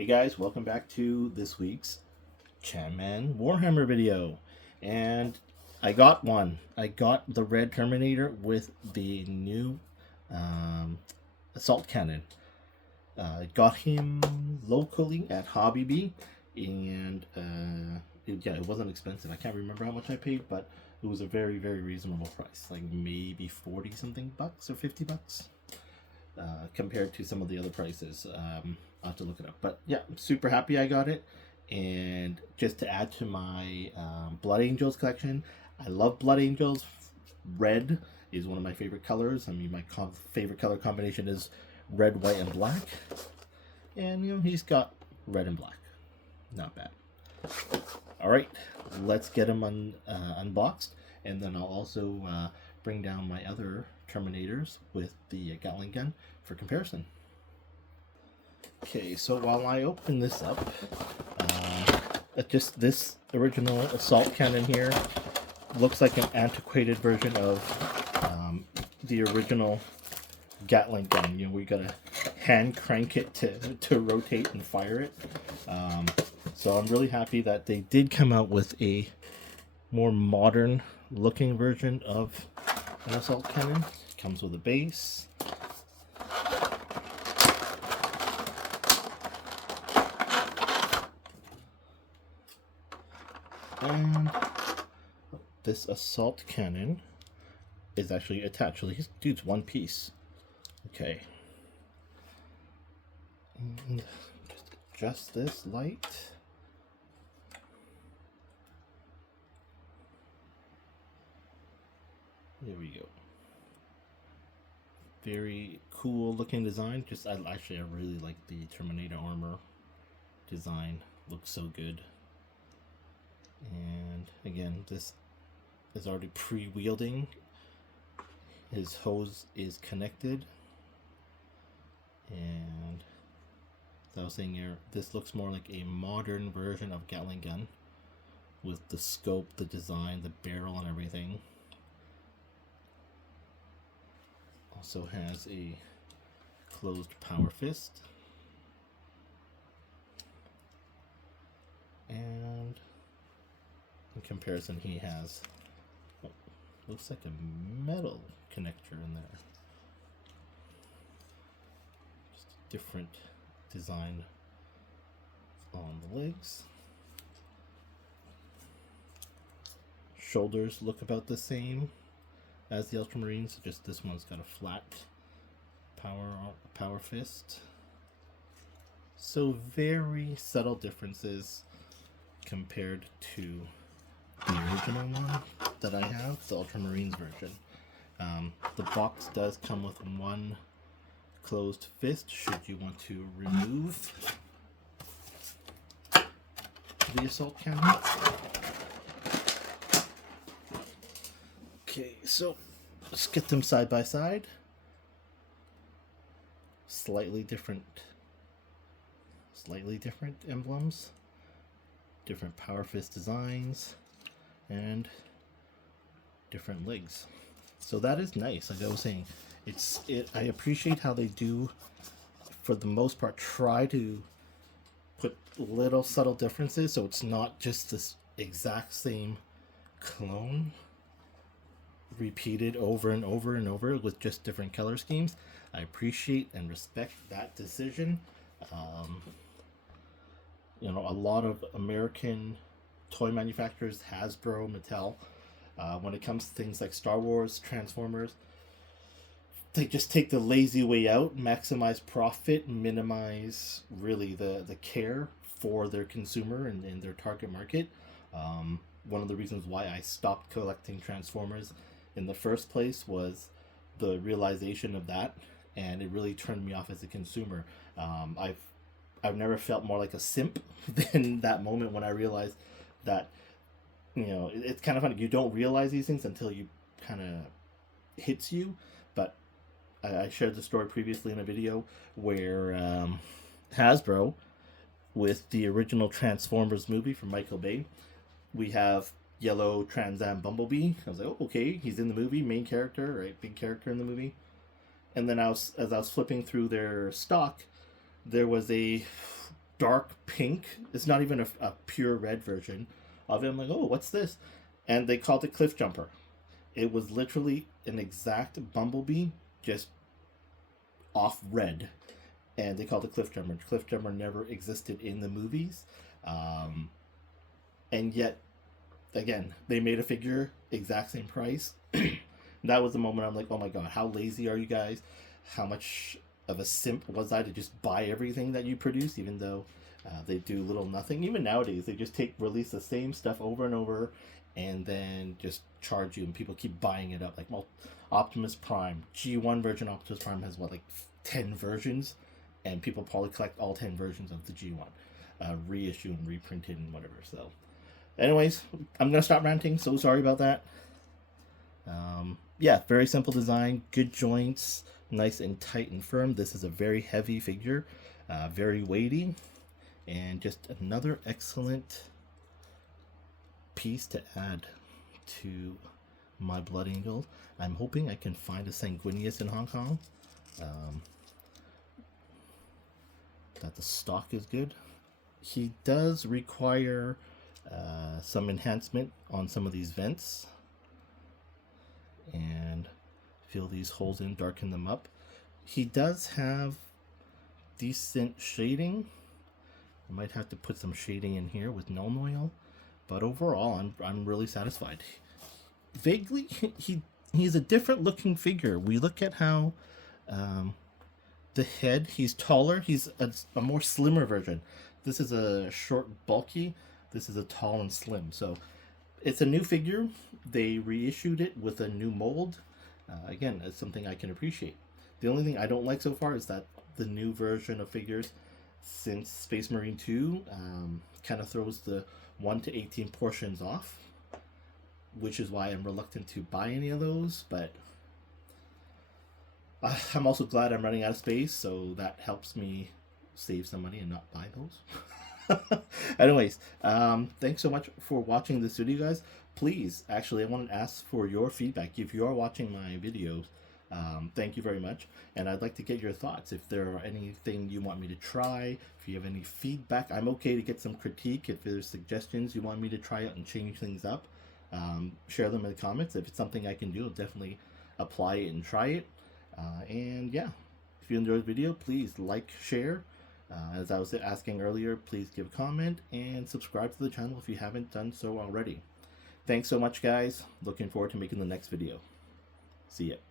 Hey guys, welcome back to this week's Chanman Warhammer video. And I got one. I got the red Terminator with the new assault cannon. I got him locally at Hobby Bee, and it wasn't expensive. I can't remember how much I paid, but it was a very, very reasonable price, like maybe 40 something bucks or 50 bucks. Compared to some of the other prices. I'll have to look it up. But yeah, I'm super happy I got it. And just to add to my Blood Angels collection, I love Blood Angels. Red is one of my favorite colors. I mean, my favorite color combination is red, white, and black. And, you know, he's got red and black. Not bad. All right, let's get him unboxed. And then I'll also bring down my other Terminators with the Gatling gun for comparison. Okay, so while I open this up, just this original assault cannon here looks like an antiquated version of the original Gatling gun. You know, we gotta hand crank it to rotate and fire it. So I'm really happy that they did come out with a more modern looking version of an assault cannon. Comes with a base. And this assault cannon is actually attached. So this dude's one piece. Okay. And just adjust this light. There we go. Very cool looking design. I really like the Terminator armor design. Looks so good. And again, this is already pre-wielding. His hose is connected. And as I was saying here, this looks more like a modern version of Gatling gun with the scope, the design, the barrel, and everything. Also has a closed power fist. And in comparison, he has looks like a metal connector in there. Just a different design on the legs. Shoulders look about the same as the Ultramarines, just this one's got a flat power fist. So very subtle differences compared to the original one that I have, the Ultramarines version. The box does come with one closed fist should you want to remove the assault cannon. Okay, so let's get them side by side. Slightly different emblems, different power fist designs, and different legs. So that is nice. Like I was saying, I appreciate how they do, for the most part, try to put little subtle differences, so it's not just this exact same clone repeated over and over and over with just different color schemes. I appreciate and respect that decision. You know, a lot of American toy manufacturers, Hasbro, Mattel, when it comes to things like Star Wars, Transformers, they just take the lazy way out, maximize profit, minimize really the care for their consumer and their target market. One of the reasons why I stopped collecting Transformers in the first place was the realization of that, and it really turned me off as a consumer. I've never felt more like a simp than that moment when I realized that, you know, it's kind of funny. You don't realize these things until you kind of hits you. But I shared the story previously in a video where Hasbro, with the original Transformers movie from Michael Bay, we have yellow Trans Am Bumblebee. I was like, oh, okay, he's in the movie, main character, right, big character in the movie. And then as I was flipping through their stock, there was a dark pink. It's not even a pure red version of it. I'm like, oh, what's this? And they called it Cliff Jumper. It was literally an exact Bumblebee, just off red. And they called it Cliff Jumper. Cliff Jumper never existed in the movies. And yet, again, they made a figure, exact same price. That was the moment I'm like, oh my god, how lazy are you guys? How much of a simp was I to just buy everything that you produce, even though they do little nothing. Even nowadays, they just release the same stuff over and over, and then just charge you, and people keep buying it up. Like, well, Optimus Prime, G1 version Optimus Prime has what, like 10 versions, and people probably collect all 10 versions of the G1, reissue and reprinted and whatever. So, anyways, I'm gonna stop ranting. So sorry about that. Yeah, very simple design, good joints, nice and tight and firm. This is a very heavy figure, very weighty, and just another excellent piece to add to my Blood Angel. I'm hoping I can find a Sanguinius in Hong Kong. That the stock is good. He does require some enhancement on some of these vents, and fill these holes in, darken them up. He does have decent shading. I might have to put some shading in here with Null Oil, but overall I'm really satisfied. Vaguely, he's a different looking figure. We look at how the head, he's taller. He's a more slimmer version. This is a short, bulky. This is a tall and slim. So it's a new figure. They reissued it with a new mold. Again, it's something I can appreciate. The only thing I don't like so far is that the new version of figures since Space Marine 2 kind of throws the 1 to 18 portions off, which is why I'm reluctant to buy any of those. But I'm also glad I'm running out of space, so that helps me save some money and not buy those. Anyways, thanks so much for watching this video, guys. Please, actually, I want to ask for your feedback. If you are watching my videos, thank you very much. And I'd like to get your thoughts. If there are anything you want me to try, if you have any feedback, I'm okay to get some critique. If there's suggestions you want me to try out and change things up, share them in the comments. If it's something I can do, I'll definitely apply it and try it. And yeah, if you enjoyed the video, please like, share. As I was asking earlier, please give a comment and subscribe to the channel if you haven't done so already. Thanks so much, guys. Looking forward to making the next video. See ya.